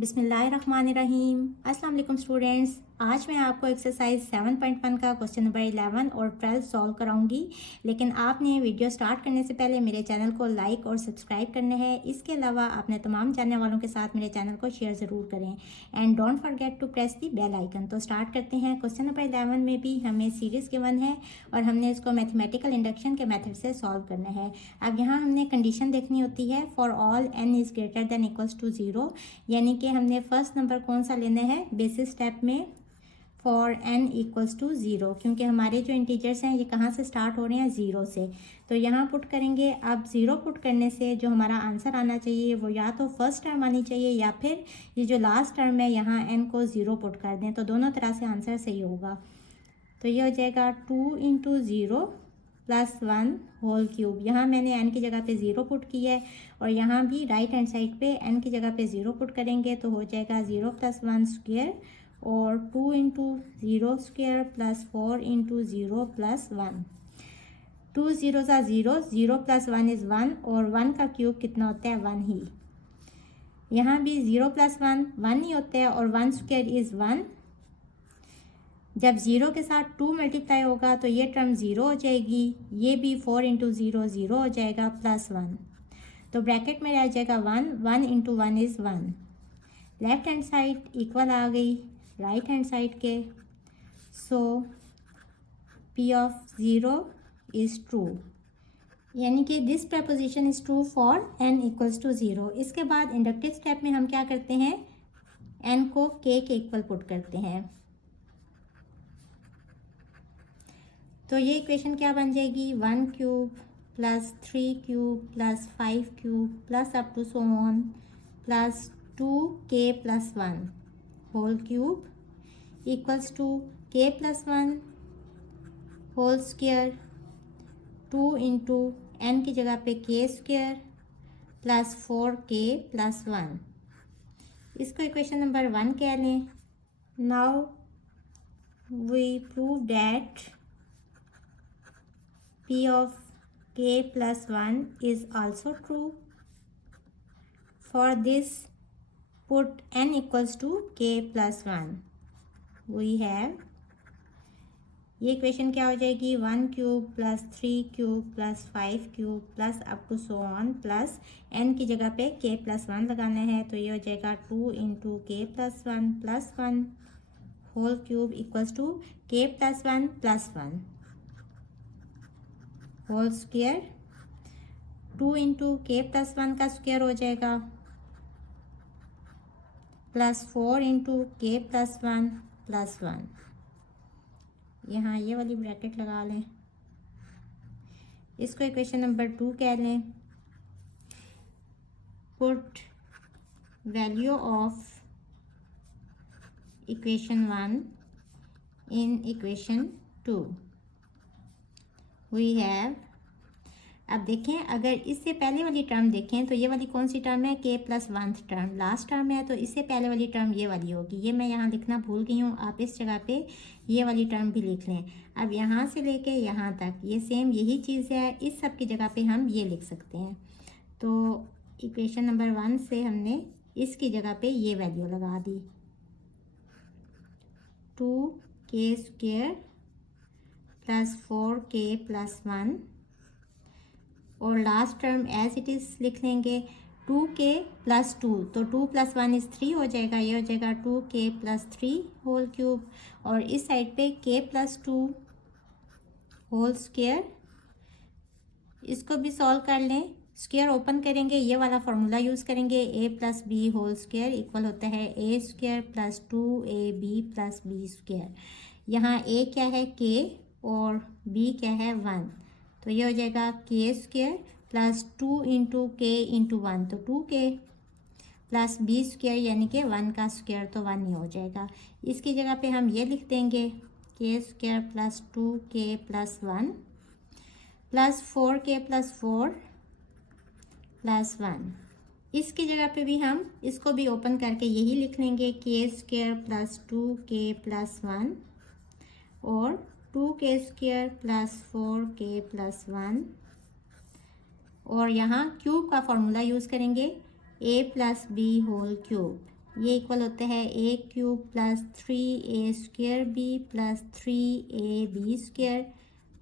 बिस्मिल्लाहिर्रहमानिर्रहीम। अस्सलाम वालेकुम स्टूडेंट्स। आज मैं आपको एक्सरसाइज 7.1 का क्वेश्चन नंबर 11 और 12 सॉल्व कराऊंगी। लेकिन आपने वीडियो स्टार्ट करने से पहले मेरे चैनल को लाइक और सब्सक्राइब करना है। इसके अलावा अपने तमाम जानने वालों के साथ मेरे चैनल को शेयर ज़रूर करें and don't forget to press the bell icon. तो स्टार्ट करते हैं। क्वेश्चन नंबर 11 में भी हमें सीरीज़ गिवन है और हमने इसको मैथमेटिकल इंडक्शन के मेथड से सॉल्व करना है। अब यहाँ हमने कंडीशन देखनी होती है for all n is greater than equals to 0, यानी कि हमने फर्स्ट नंबर कौन सा लेना है बेसिस स्टेप में फॉर n इक्वल्स टू 0, क्योंकि हमारे जो इंटीजर्स हैं ये कहाँ से स्टार्ट हो रहे हैं 0 से। तो यहाँ पुट करेंगे। अब 0 पुट करने से जो हमारा आंसर आना चाहिए वो या तो फर्स्ट टर्म आनी चाहिए या फिर ये जो लास्ट टर्म है यहाँ n को 0 पुट कर दें, तो दोनों तरह से आंसर सही होगा। तो ये हो जाएगा 2 इंटू 0 प्लस 1 होल क्यूब। यहाँ मैंने n की जगह पे 0 पुट किया है और यहाँ भी राइट हैंड साइड पे n की जगह पे 0 पुट करेंगे तो हो जाएगा 0 प्लस 1 स्क्वेयर और 2 into 0 square plus 4 into 0 plus 1। 2 0 सा 0, 0 प्लस 1 इज़ 1 और 1 का क्यूब कितना होता है 1 ही। यहाँ भी 0 प्लस 1 1 ही होता है और 1 स्क्वेयर इज़ 1। जब 0 के साथ 2 मल्टीप्लाई होगा तो ये टर्म 0 हो जाएगी, ये भी 4 इंटू 0 0 हो जाएगा प्लस 1। तो ब्रैकेट में रह जाएगा 1, 1 into 1 is 1। Left hand side equal आ गई राइट हैंड साइड के। So P of 0 is true, यानी कि this proposition is true for n equals to 0। इसके बाद इंडक्टिव स्टेप में हम क्या करते हैं, n को k के इक्वल पुट करते हैं। तो ये इक्वेशन क्या बन जाएगी 1 cube plus 3 cube plus 5 cube plus up to so on plus 2k plus 1 whole cube equals to k plus 1 whole square 2 into n की जगह पे k square plus 4k plus 1। इसको इक्वेशन नंबर 1 कह लें। Now we prove that P of k plus 1 is also true. For this, put n equals to k plus 1. We have ये equation क्या हो जाएगी 1 cube plus 3 cube plus 5 cube plus up to so on plus n की जगह पे k plus 1 लगाना है, तो ये हो जाएगा 2 into k plus 1 plus 1 whole cube equals to k plus 1 plus 1 whole square. 2 into k plus 1 का स्क्वेयर हो जाएगा plus 4 into k plus 1 plus 1। यहाँ ये वाली ब्रैकेट लगा लें, इसको इक्वेशन नंबर 2 कह लें। Put value of equation 1 in equation 2 we have. अब देखें, अगर इससे पहले वाली टर्म देखें तो ये वाली कौन सी टर्म है k plus 1 term last term है, तो इससे पहले वाली टर्म ये वाली होगी। ये मैं यहाँ लिखना भूल गई हूँ, आप इस जगह पे ये वाली टर्म भी लिख लें। अब यहाँ से लेके यहाँ तक ये सेम यही चीज़ है, इस सब की जगह पे हम ये लिख सकते हैं। तो इक्वेशन नंबर 1 से हमने इसकी जगह पे ये वैल्यू लगा दी 2k square plus 4k plus 1 और last term as it is लिख लेंगे 2k प्लस 2, तो 2 प्लस 1 इज़ 3 हो जाएगा। ये हो जाएगा 2k प्लस 3 होल क्यूब और इस साइड पे k प्लस 2 होल स्क्वेयर। इसको भी सॉल्व कर लें। स्क्वेयर ओपन करेंगे, ये वाला फार्मूला यूज़ करेंगे a plus b whole square equal होता है a square plus 2ab plus b square. यहाँ a क्या है k और b क्या है 1, तो ये हो जाएगा k स्क्वेयर प्लस 2 इंटू के इंटू 1, तो 2k प्लस बी स्क्वेयर यानी कि 1 का स्क्वेयर तो 1 ही हो जाएगा। इसकी जगह पे हम ये लिख देंगे k square plus 2k plus 1 plus 4k plus 4 plus 1। इसकी जगह पे भी हम इसको भी ओपन करके यही लिख लेंगे k square plus 2k plus 1 और 2k square plus 4k plus 1 और यहाँ क्यूब का फॉर्मूला यूज़ करेंगे a plus b whole cube. ये इक्वल होते हैं a cube plus 3a² b plus 3ab square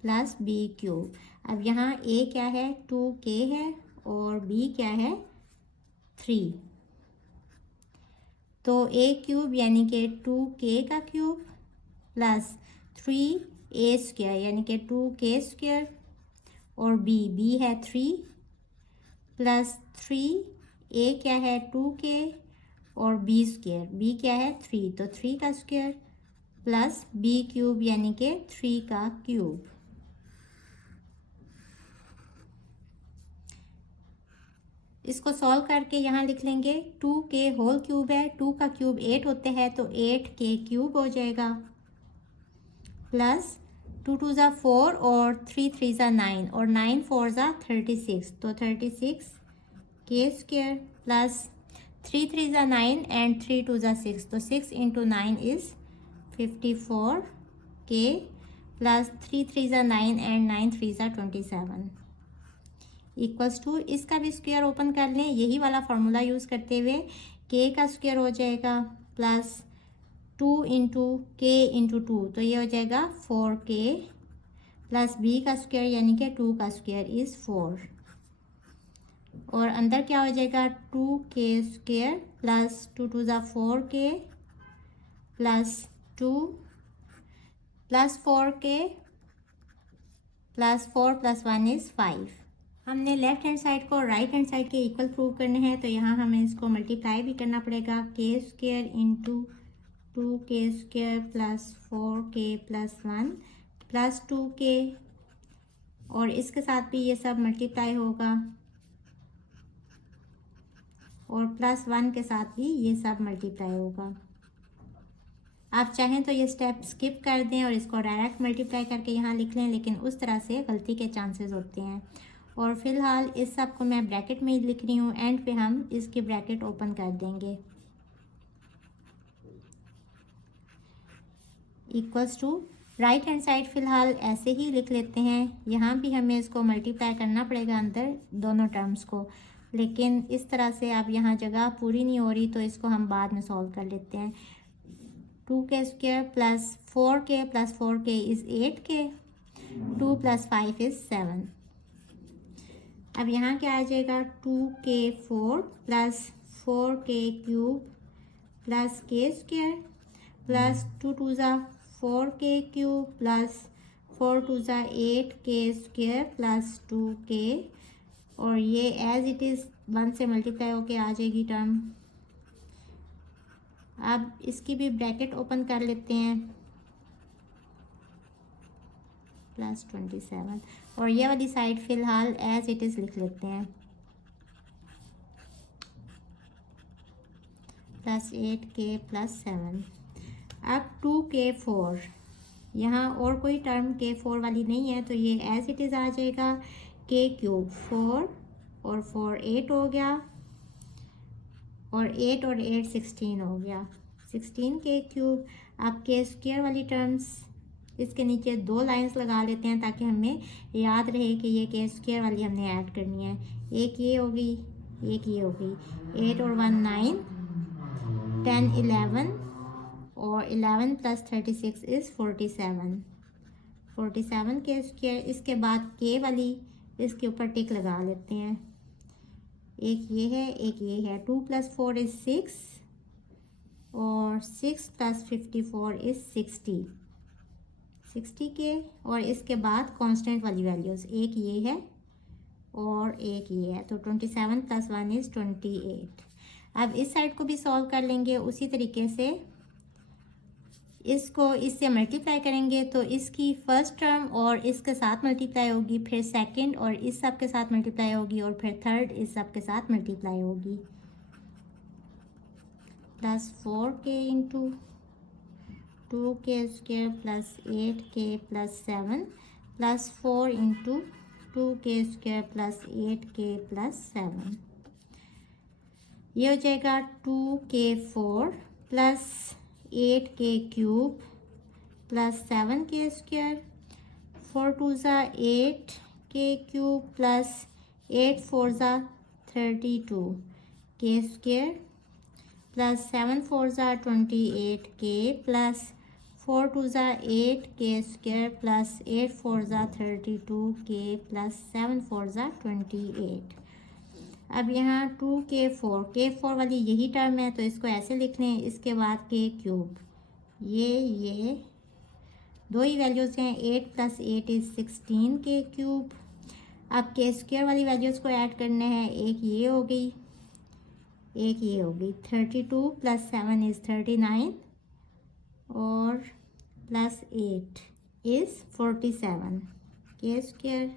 plus b cube. अब यहाँ a क्या है 2k है और b क्या है 3। तो a क्यूब यानी कि 2k का क्यूब प्लस 3a² यानी कि 2k स्क्वेयर और b है 3 प्लस 3a क्या है 2k और b स्क्वेयर b क्या है 3 तो 3 का स्क्वेयर प्लस b क्यूब यानी कि 3 का क्यूब। इसको सॉल्व करके यहाँ लिख लेंगे 2k होल क्यूब है, 2 का क्यूब 8 होते हैं तो 8k क्यूब हो जाएगा प्लस 2 2 ज़ा 4 और 3 3 ज़ा 9 और 9 4 ज़ा 36 तो 36k स्क्वेयर प्लस 3 3 ज़ा 9 एंड 3 2 ज़ा 6 तो 6 इंटू 9 इज़ 54k प्लस 3 3 ज़ा 9 एंड 9 3 ज़ा 27 इक्वल्स टू इसका भी स्क्वायर ओपन कर लें, यही वाला फार्मूला यूज़ करते हुए k का स्क्वायर हो जाएगा प्लस 2 इंटू के इंटू 2 तो ये हो जाएगा 4k प्लस b का स्क्वायर यानी कि 2 का स्क्वायर इज़ 4 और अंदर क्या हो जाएगा 2k स्क्वायर प्लस 2 2 ज़ा 4k plus 2 plus 4k plus 4 plus 1 is 5। हमने लेफ्ट हैंड साइड को राइट हैंड साइड के इक्वल प्रूव करने हैं तो यहाँ हमें इसको मल्टीप्लाई भी करना पड़ेगा k square into 2k square plus 4k plus 1 plus 2k और इसके साथ भी ये सब मल्टीप्लाई होगा और प्लस 1 के साथ भी ये सब मल्टीप्लाई होगा। आप चाहें तो ये स्टेप स्किप कर दें और इसको डायरेक्ट मल्टीप्लाई करके यहाँ लिख लें, लेकिन उस तरह से गलती के चांसेस होते हैं। और फिलहाल इस सब को मैं ब्रैकेट में ही लिख रही हूँ, एंड पे हम इसकी ब्रैकेट ओपन कर देंगे equals to right hand side फिलहाल ऐसे ही लिख लेते हैं। यहाँ भी हमें इसको मल्टीप्लाई करना पड़ेगा अंदर दोनों टर्म्स को, लेकिन इस तरह से अब यहाँ जगह पूरी नहीं हो रही तो इसको हम बाद में सॉल्व कर लेते हैं। 2k square plus 4k plus 4k is 8k 2 plus 5 is 7। अब यहाँ क्या आ जाएगा 2k4 plus 4k cube plus k square plus 2 2 ज़ा 4k क्यूब प्लस 4 2 ज़ा 8k स्क्वायर प्लस 2k और ये एज इट इज़ 1 से मल्टीप्लाई होके आ जाएगी टर्म। अब इसकी भी ब्रैकेट ओपन कर लेते हैं प्लस 27 और ये वाली साइड फिलहाल एज इट इज़ लिख लेते हैं प्लस 8k प्लस 7। अब 2k4 यहाँ और कोई टर्म k4 वाली नहीं है तो ये एज इट इज़ आ जाएगा k क्यूब 4 और 4 8 हो गया और 8 और 8 16 हो गया 16k क्यूब। अब k स्क्वायर वाली टर्म्स इसके नीचे 2 लाइंस लगा लेते हैं ताकि हमें याद रहे कि ये k स्क्वायर वाली हमने ऐड करनी है। एक ये हो गई एक ये हो गई 8 और 1 9 10 11 और 11 प्लस 36 इज़ 47 के स्क्वायर। इसके बाद k वाली इसके ऊपर टिक लगा लेते हैं, एक ये है एक ये है 2 प्लस 4 इज़ 6 और 6 प्लस 54 इज़ 60 के और इसके बाद कांस्टेंट वाली वैल्यूज़ एक ये है और एक ये है तो 27 प्लस 1 इज़ 28। अब इस साइड को भी सॉल्व कर लेंगे उसी तरीके से, इसको इससे मल्टीप्लाई करेंगे तो इसकी फर्स्ट टर्म और इसके साथ मल्टीप्लाई होगी, फिर सेकंड और इस सब के साथ मल्टीप्लाई होगी और फिर थर्ड इस सब के साथ मल्टीप्लाई होगी plus 4k into 2k square plus 8k plus 7 plus 4 into 2k square plus 8k plus 7। ये हो जाएगा 2k4 plus 8k cube plus 7k square 4 2 ज़ा 8k क्यूब प्लस 8 4 ज़ा 32 k स्क्वायर प्लस 7 4 ज़ा 28 के प्लस 4 2 ज़ा 8 के स्क्वायर प्लस 8 4 ज़ा 32 के प्लस 7 4 ज़ा 28। अब यहाँ 2k4 वाली यही टर्म है तो इसको ऐसे लिख लें। इसके बाद के क्यूब, ये दो ही वैल्यूज़ हैं, 8 प्लस 8 इज़ 16 के क्यूब। अब के स्क्वायर वाली वैल्यूज़ को ऐड करना है, एक ये हो गई, एक ये हो गई। 32 प्लस 7 इज़ 39 और प्लस 8 इज़ 47 के स्क्वायर।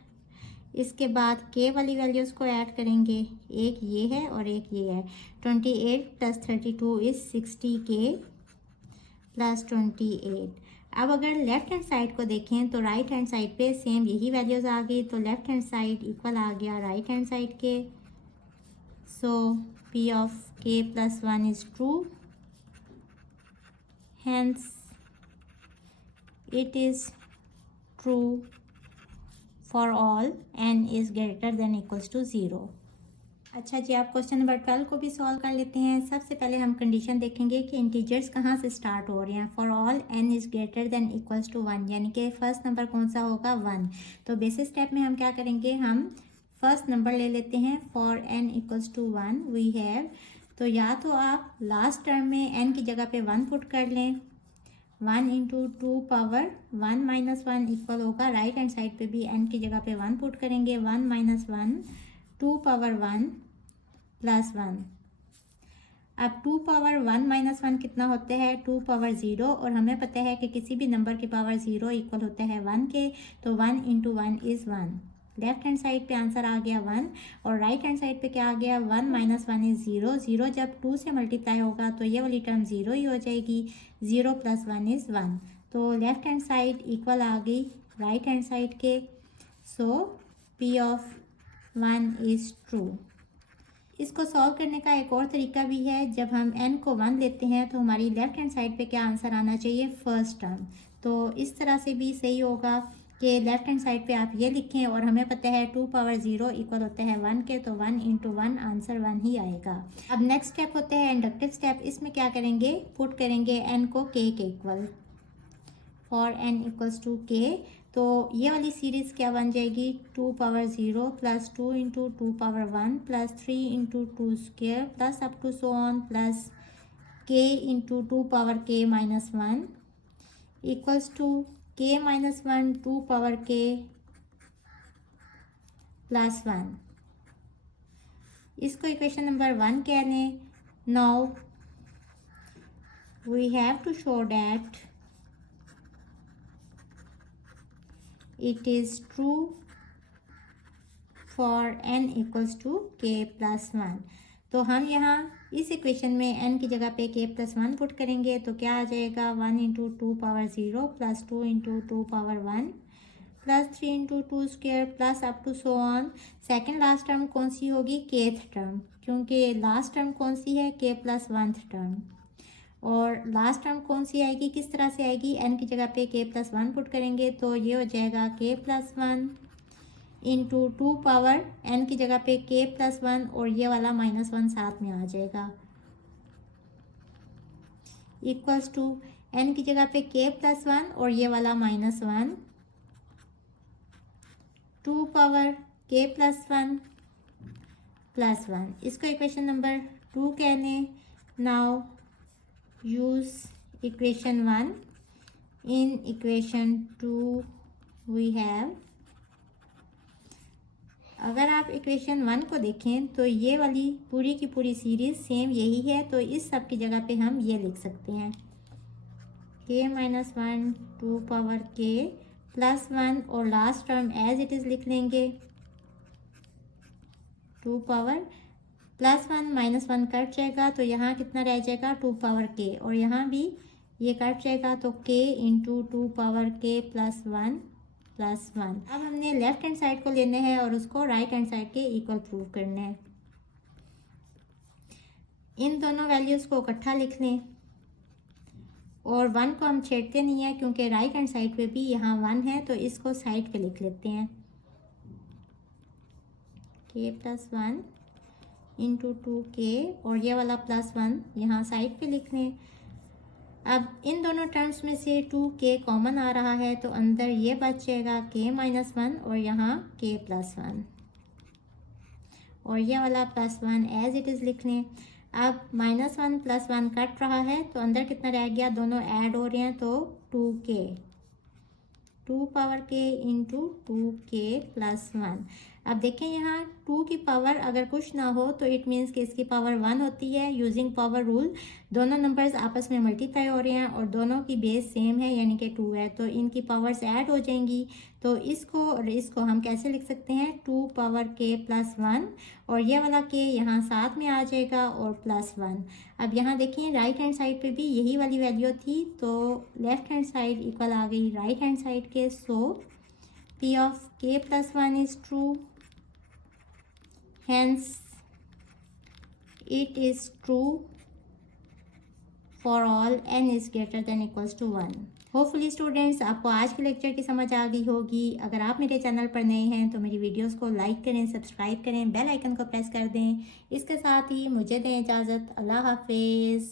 इसके बाद के वाली वैल्यूज़ को ऐड करेंगे, एक ये है और एक ये है। 28 प्लस 32 इज़ 60 के प्लस 28। अब अगर लेफ्ट हैंड साइड को देखें तो राइट हैंड साइड पे सेम यही वैल्यूज़ आ गई, तो लेफ्ट हैंड साइड इक्वल आ गया राइट हैंड साइड के। So p of k plus 1 is true, hence it is true for all n is greater than equals to 0। अच्छा जी, आप question number 12 को भी सॉल्व कर लेते हैं। सबसे पहले हम कंडीशन देखेंगे कि इंटीजर्स कहाँ से स्टार्ट हो रहे हैं। For all n is greater than equals to 1, यानी कि फर्स्ट नंबर कौन सा होगा, 1। तो बेसिस स्टेप में हम क्या करेंगे, हम फर्स्ट नंबर ले लेते हैं। For n equals to 1 we have, तो या तो आप लास्ट टर्म में n की जगह पे 1 पुट कर लें। 1 इंटू 2 पावर 1 माइनस 1 इक्वल होगा, राइट हैंड साइड पे भी n की जगह पे 1 पुट करेंगे। 1 माइनस 1 2 पावर 1 प्लस 1। अब 2 पावर 1 माइनस 1 कितना होता है, 2 पावर 0, और हमें पता है कि किसी भी नंबर की पावर 0 इक्वल होता है 1 के, तो 1 into 1 is 1। Left hand side पे आंसर आ गया 1 और राइट हैंड साइड पे क्या आ गया, 1 माइनस 1 इज़ 0। 0 जब 2 से मल्टीप्लाई होगा तो ये वाली टर्म 0 ही हो जाएगी। 0 प्लस 1 इज़ 1, तो लेफ्ट हैंड साइड इक्वल आ गई राइट हैंड साइड के। So p of 1 is true. इसको सॉल्व करने का एक और तरीका भी है, जब हम n को 1 लेते हैं तो हमारी लेफ्ट हैंड साइड पे क्या आंसर आना चाहिए, फर्स्ट टर्म। तो इस तरह से भी सही होगा कि लेफ्ट हैंड साइड पे आप ये लिखें, और हमें पता है 2 पावर 0 इक्वल होता है 1 के, तो 1 इंटू 1 आंसर 1 ही आएगा। अब नेक्स्ट स्टेप होता है इंडक्टिव स्टेप। इसमें क्या करेंगे, पुट करेंगे n को k के equal. For n equals to k, तो ये वाली सीरीज़ क्या बन जाएगी, 2 power 0 plus 2 into 2 power 1 plus 3 into 2 square plus up to so on plus k into 2 power k minus 1 equals to k minus 1 2 power k plus 1। इसको equation number 1 कह लें। Now we have to show that it is true for n equals to k plus 1। तो हम यहाँ इस equation में n की जगह पे k प्लस 1 पुट करेंगे, तो क्या आ जाएगा, 1 into 2 power 0 plus 2 into 2 power 1 plus 3 into 2 square plus up to so on. Second last term कौन सी होगी, केथ टर्म, क्योंकि लास्ट टर्म कौन सी है, k प्लस 1 टर्म। और लास्ट टर्म कौन सी आएगी, किस तरह से आएगी, n की जगह पे k प्लस 1 पुट करेंगे, तो ये हो जाएगा k plus 1 into 2 power n की जगह पे k प्लस 1 और ये वाला माइनस 1 साथ में आ जाएगा, इक्वल्स टू n की जगह पे k प्लस 1 और ये वाला minus 1, 2 power k plus 1 plus 1। इसको इक्वेशन नंबर 2 कह लें। Now use equation 1। in equation 2 we have, अगर आप इक्वेशन 1 को देखें तो ये वाली पूरी की पूरी सीरीज सेम यही है, तो इस सब की जगह पे हम ये लिख सकते हैं, k minus 1 2 power k plus 1 और last term as it is लिख लेंगे, 2 पावर प्लस 1 माइनस 1 कट जाएगा, तो यहाँ कितना रह जाएगा, 2 पावर k, और यहाँ भी ये कट जाएगा, तो k into 2 power k plus 1 plus 1। अब हमने लेफ्ट हैंड साइड को लेना है और उसको राइट हैंड साइड के इक्वल प्रूव करना है। इन दोनों वैल्यूज़ को इकट्ठा लिख लें, और 1 को हम छेड़ते नहीं है क्योंकि राइट हैंड साइड पे भी यहाँ 1 है, तो इसको साइड पे लिख लेते हैं, k प्लस 1 इंटू 2k और ये वाला +1 यहाँ साइड पे लिख लें। अब इन दोनों टर्म्स में से 2k कॉमन आ रहा है तो अंदर ये बचेगा k-1 और यहाँ k+1 और ये वाला +1 एज इट इज़ लिख लें। अब -1 +1 कट रहा है तो अंदर कितना रह गया, दोनों ऐड हो रहे हैं तो 2k, 2 k इंटू 2k+1। अब देखें यहाँ 2 की पावर अगर कुछ ना हो तो इट मीन्स कि इसकी पावर 1 होती है। यूजिंग पावर रूल दोनों नंबर्स आपस में मल्टीप्लाई हो रहे हैं और दोनों की बेस सेम है यानी कि 2 है, तो इनकी पावर्स ऐड हो जाएंगी। तो इसको और इसको हम कैसे लिख सकते हैं, 2k+1 और ये वाला k यहाँ साथ में आ जाएगा और +1। अब यहाँ देखिए राइट हैंड साइड पे भी यही वाली वैल्यू थी तो लेफ्ट हैंड साइड इक्वल आ गई राइट हैंड साइड के। So p of k+1 is true, hence it is true for all n is greater than equals to 1। Hopefully students आपको आज के लेक्चर की समझ आ गई होगी। अगर आप मेरे चैनल पर नए हैं तो मेरी वीडियोस को लाइक करें, सब्सक्राइब करें, बेल आइकन को प्रेस कर दें। इसके साथ ही मुझे दें इजाज़त। अल्लाह हाफिज़।